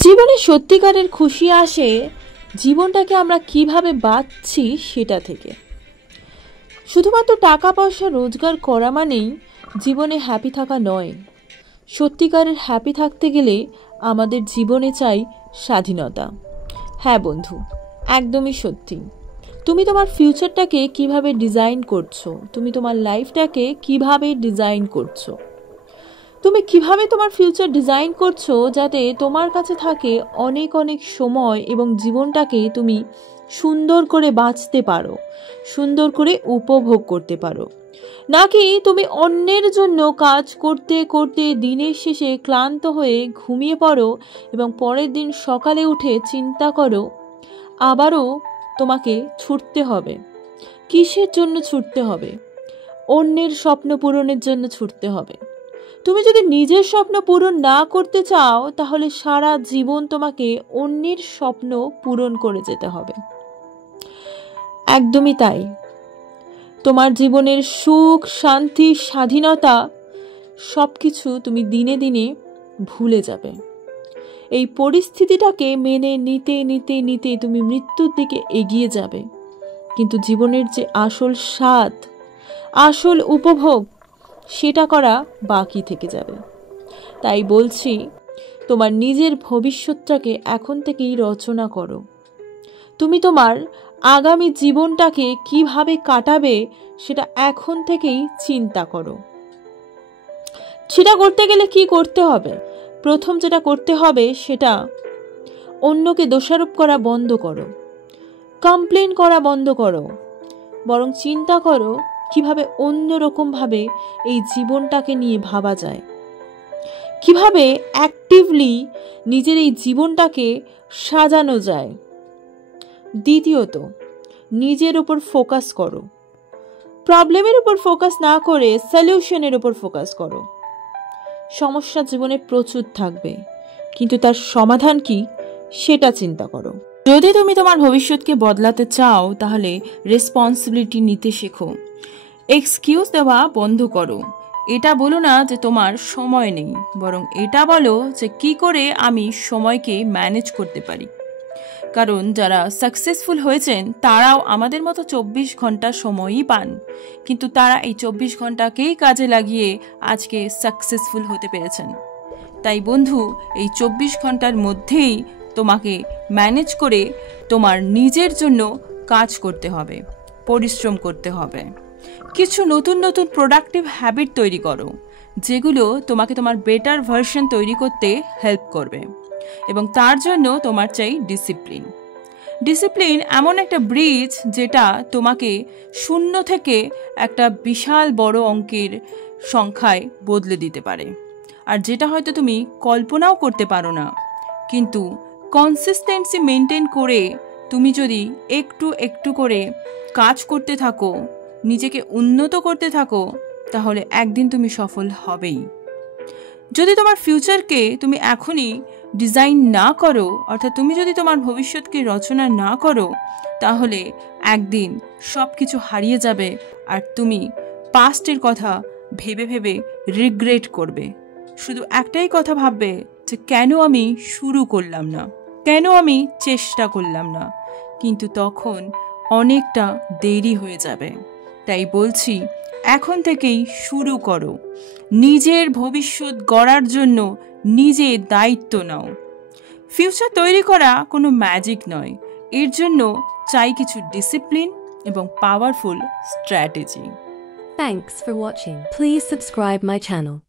জীবনে সত্যিকারের খুশি আসে জীবনটাকে আমরা কিভাবে বাঁচছি সেটা থেকে। শুধুমাত্র টাকা পয়সা রোজগার করা মানেই জীবনে হ্যাপি থাকা নয়। সত্যিকারের হ্যাপি থাকতে গেলে আমাদের জীবনে চাই স্বাধীনতা। হ্যাঁ বন্ধু, একদমই সত্যি। তুমি তোমার ফিউচারটাকে কিভাবে ডিজাইন করছো, তুমি তোমার লাইফটাকে কিভাবে ডিজাইন করছো, তুমি কিভাবে তোমার ফিউচার ডিজাইন করছো যাতে তোমার কাছে থাকে অনেক অনেক সময় এবং জীবনটাকে তুমি সুন্দর করে বাঁচতে পারো, সুন্দর করে উপভোগ করতে পারো। নাকি তুমি অন্যের জন্য কাজ করতে করতে দিনের শেষে ক্লান্ত হয়ে ঘুমিয়ে পড়ো এবং পরের দিন সকালে উঠে চিন্তা করো আবারও তোমাকে ছুটতে হবে। কিসের জন্য ছুটতে হবে? অন্যের স্বপ্ন পূরণের জন্য ছুটতে হবে। তুমি যদি নিজের স্বপ্ন পূরণ না করতে চাও তাহলে সারা জীবন তোমাকে অন্যের স্বপ্ন পূরণ করে যেতে হবে। একদমই তাই। তোমার জীবনের সুখ, শান্তি, স্বাধীনতা সবকিছু তুমি দিনে দিনে ভুলে যাবে। এই পরিস্থিতিটাকে মেনে নিতে নিতে নিতে তুমি মৃত্যুর দিকে এগিয়ে যাবে। কিন্তু জীবনের যে আসল স্বাদ, আসল উপভোগ সেটা করা বাকি থেকে যাবে। তাই বলছি, তোমার নিজের ভবিষ্যৎটাকে এখন থেকেই রচনা করো। তুমি তোমার আগামী জীবনটাকে কিভাবে কাটাবে সেটা এখন থেকেই চিন্তা করো। সেটা করতে গেলে কি করতে হবে? প্রথম যেটা করতে হবে সেটা অন্যকে দোষারোপ করা বন্ধ করো, কমপ্লেন করা বন্ধ করো। বরং চিন্তা করো কিভাবে অন্যরকমভাবে এই জীবনটাকে নিয়ে ভাবা যায়, কিভাবে অ্যাক্টিভলি নিজের এই জীবনটাকে সাজানো যায়। দ্বিতীয়ত, নিজের উপর ফোকাস করো। প্রবলেমের উপর ফোকাস না করে সলিউশনের উপর ফোকাস করো। সমস্যা জীবনে প্রচুর থাকবে, কিন্তু তার সমাধান কি সেটা চিন্তা করো। যদি তুমি তোমার ভবিষ্যৎকে বদলাতে চাও তাহলে রেসপন্সিবিলিটি নিতে শেখো। এক্সকিউজ দেওয়া বন্ধ করো। এটা বলো না যে তোমার সময় নেই, বরং এটা বলো যে কি করে আমি সময়কে ম্যানেজ করতে পারি। কারণ যারা সাকসেসফুল হয়েছেন তারাও আমাদের মতো 24 ঘন্টা সময়ই পান, কিন্তু তারা এই 24 ঘন্টাকেই কাজে লাগিয়ে আজকে সাকসেসফুল হতে পেরেছেন। তাই বন্ধু, এই 24 ঘন্টার মধ্যেই তোমাকে ম্যানেজ করে তোমার নিজের জন্য কাজ করতে হবে, পরিশ্রম করতে হবে। কিছু নতুন নতুন প্রোডাক্টিভ হ্যাবিট তৈরি করো যেগুলো তোমাকে তোমার বেটার ভার্সন তৈরি করতে হেল্প করবে। এবং তার জন্য তোমার চাই ডিসিপ্লিন। ডিসিপ্লিন এমন একটা ব্রিজ যেটা তোমাকে শূন্য থেকে একটা বিশাল বড় অঙ্কের সংখ্যায় বদলে দিতে পারে, আর যেটা হয়তো তুমি কল্পনাও করতে পারো না। কিন্তু কনসিস্টেন্সি মেনটেন করে তুমি যদি একটু একটু করে কাজ করতে থাকো, নিজেকে উন্নত করতে থাকো, তাহলে একদিন তুমি সফল হবেই। যদি তোমার ফিউচারকে তুমি এখনই ডিজাইন না করো, অর্থাৎ তুমি যদি তোমার ভবিষ্যৎকে রচনা না করো, তাহলে একদিন সব কিছু হারিয়ে যাবে আর তুমি পাস্টের কথা ভেবে ভেবে রিগ্রেট করবে। শুধু একটাই কথা ভাববে যে কেন আমি শুরু করলাম না, কেন আমি চেষ্টা করলাম না। কিন্তু তখন অনেকটা দেরি হয়ে যাবে। তাই বলছি, এখন থেকেই শুরু করো। নিজের ভবিষ্যৎ গড়ার জন্য নিজে দায়িত্ব নাও। ফিউচার তৈরি করা কোনো ম্যাজিক নয়, এর জন্য চাই কিছু ডিসিপ্লিন এবং powerful strategy. Thanks for watching. Please subscribe my channel.